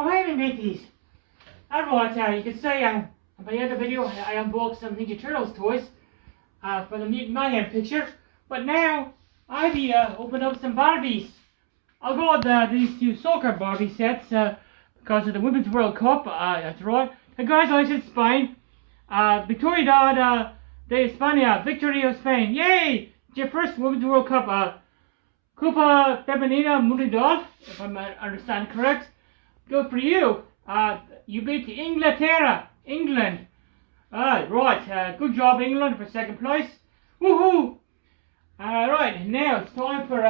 Oh, hey, mateys. Alright, you can say in my other video I unboxed some Ninja Turtles toys for the Mutant Mayhem picture. But now I be open up some Barbies. I'll go with these two soccer Barbie sets because of the Women's World Cup. That's right. Congratulations, Spain. Victoria de España. Victory of Spain. Yay! It's your first Women's World Cup. Copa Femenina Mundial, if I understand correct. Good for you. You beat Inglaterra, England. Right, good job England for second place. Woohoo! Right, now it's time for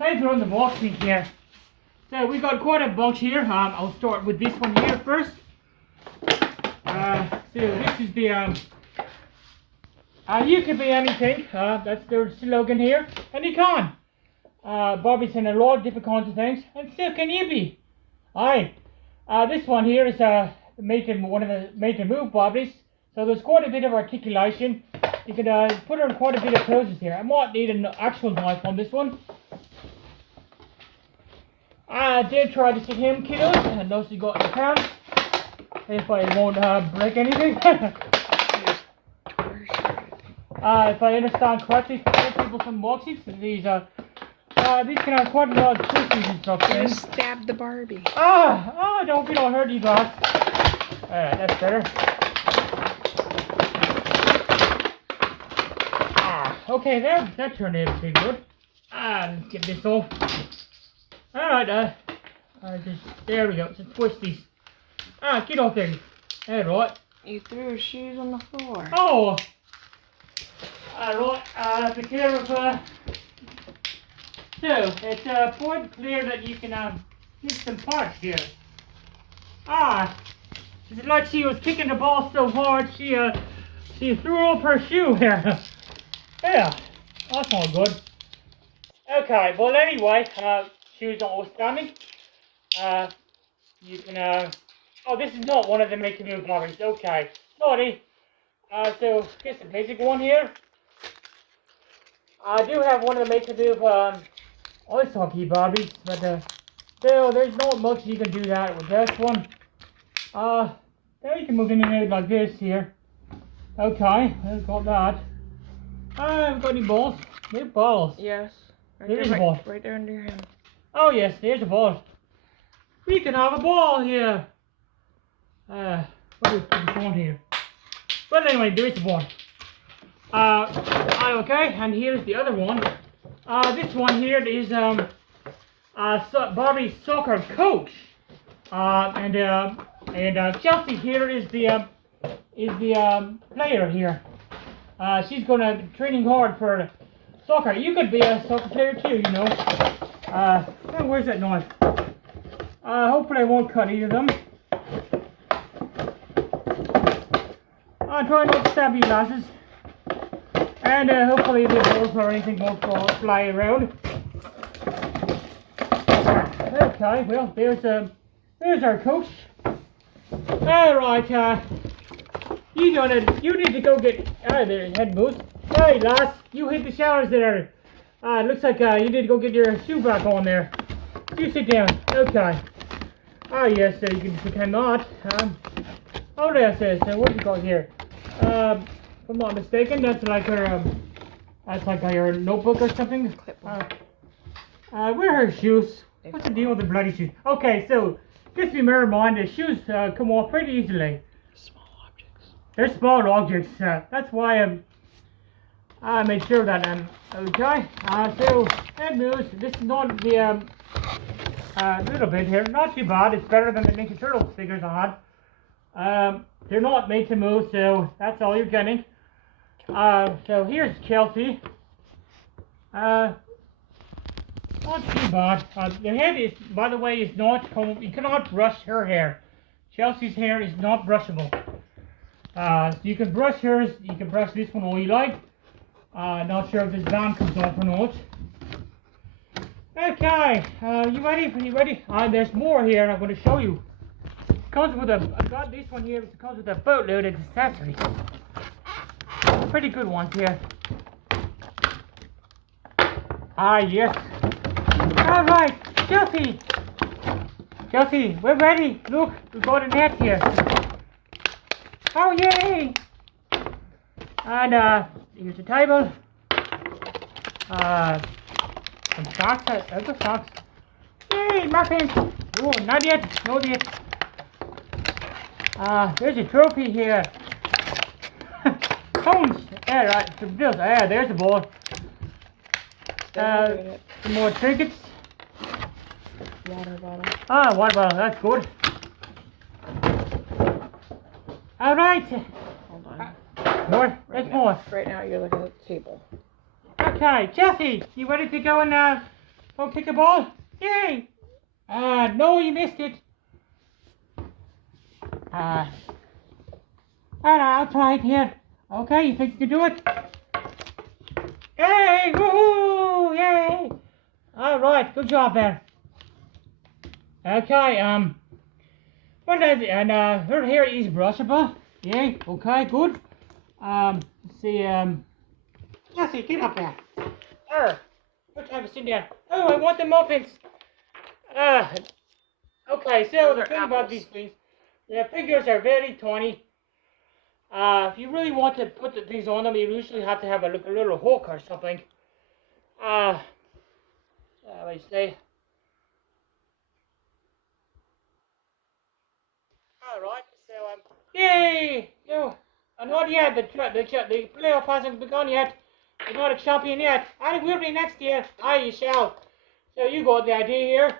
unboxing here. So we got quite a bunch here. I'll start with this one here first. So this is the you can be anything. That's their slogan here, and you can. Barbie's in a lot of different kinds of things, and so can you be. Aye. This one here is one of the made to move Barbies, so there's quite a bit of articulation. You can put her in quite a bit of poses here. I might need an actual knife on this one. I did try to sit him, kiddos, and those you got in the pound. If I won't break anything. If I understand correctly, people from boxes, these can have quite a lot of twisties and stuff. You stabbed the Barbie. I don't feel I hurt you guys. Alright, that's better. Okay, that turned out pretty good. Let's get this off. Alright, there we go, just twist these. Get off there. Alright. You threw your shoes on the floor. Oh! Alright, be careful. So, it's quite clear that you can get some parts here. It's like she was kicking the ball so hard she threw up her shoe here. Yeah, that's not good. Okay, well anyway, shoes notwithstanding, you can oh, this is not one of the make to move Barbies. Okay, sorry. So here's the basic one here. I do have one of the make to move ice hockey Barbies, but still, there's not much you can do that with this one. There you can move in and out like this here. Okay, I've got that. I've got any balls? No balls. Yes. Right there there, is a ball. Right there under your hand. Oh yes, there's a ball. We can have a ball here. What do we put on here? Well anyway, there is a ball. Okay, and here's the other one. This one here is Barbie's soccer coach. And Chelsea here is the player here. She's gonna be training hard for soccer. You could be a soccer player too, you know. Where's that knife? Hopefully I won't cut either of them. I'll try not to stab you lasses. And hopefully the balls or anything won't fly around. Okay, well there's our coach. Alright, you need to go get out of there, head boost. Hey lass, you hit the showers there. It looks like you need to go get your shoe back on there. You sit down. Okay. Yes, you can pretend not. Oh there says, what do you got here? If I'm not mistaken, that's like her notebook or something. Where are her shoes? What's the deal with the bloody shoes? Okay, so just bear in mind the shoes come off pretty easily. Small objects. They're small objects. That's why I made sure that okay. So head moves. This is not the little bit here. Not too bad. It's better than the Ninja Turtles figures I had. They're not made to move, so that's all you're getting. So here's Chelsea. Not too bad. The head is, by the way, is not comb. You cannot brush her hair. Chelsea's hair is not brushable. You can brush hers. You can brush this one all you like. Not sure if this band comes off or not. Okay, you ready? You ready? There's more here. I'm going to show you. Comes with a. I got this one here. It comes with a boatload of accessories. Pretty good ones here. Yes. Alright, Chelsea. Jesse, we're ready. Look, we got a net here. Oh, yay! And, here's the table. Some socks, other socks. Yay, muffins! Oh, not yet, not yet. There's a trophy here. Cones! Yeah, right, some bills. Yeah, there's the ball. Some more trinkets. Water bottle. Ah, water bottle, that's good. Alright. Hold on. More, there's more. Right now you're looking at the table. Okay, Jesse, you ready to go and go kick a ball? Yay! No, you missed it. I'll try it here. Okay, you think you can do it? Yay! Woohoo! Yay! All right, good job there. Okay, what is it? And her hair is brushable. Yay! Okay, good. Let's see. Jesse, get up there. What time is it down? Oh, I want the muffins. Okay, so Those the are thing about apples. these things, the figures are very tiny. If you really want to put the things on them, you usually have to have a little hook or something. Let's see. All right, so yay! No, not yet. The playoff hasn't begun yet. You're not a champion yet. I will be next year. You shall. So you got the idea here.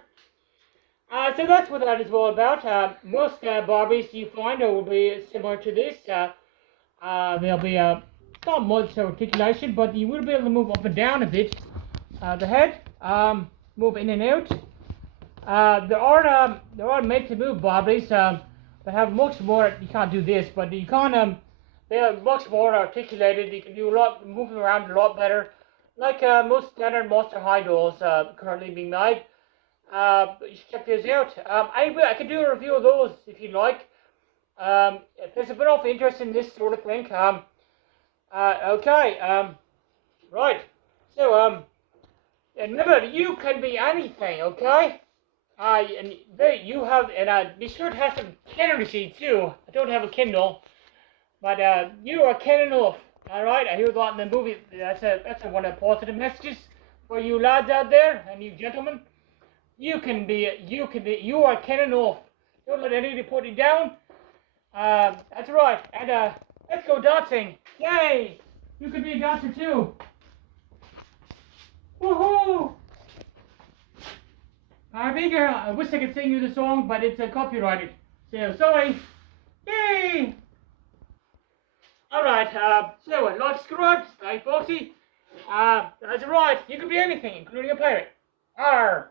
So that's what that is all about. Most Barbies you find will be similar to this. There'll be not much articulation, but you will be able to move up and down a bit. The head, move in and out. There are made to move Barbies. They have much more. You can't do this, but you can. They are much more articulated. You can do move them around a lot better. Like most standard Monster High dolls currently being made. You should check those out. I could do a review of those if you'd like. If there's a bit of interest in this sort of thing. Okay. Right. So and remember, you can be anything. Okay. And you have, and be sure to have some Kindle sheets too. I don't have a Kindle, but you are Ken enough. All right. I hear that in the movie. That's one of the positive messages for you lads out there and you gentlemen. You are Ken enough. Don't let anybody put you down. That's right. And let's go dancing. Yay! You can be a dancer too. Woohoo! Barbie girl, I wish I could sing you the song, but it's copyrighted. So sorry. Yay! Alright, so like, subscribe, stay foxy. That's right, you can be anything, including a pirate. Arr!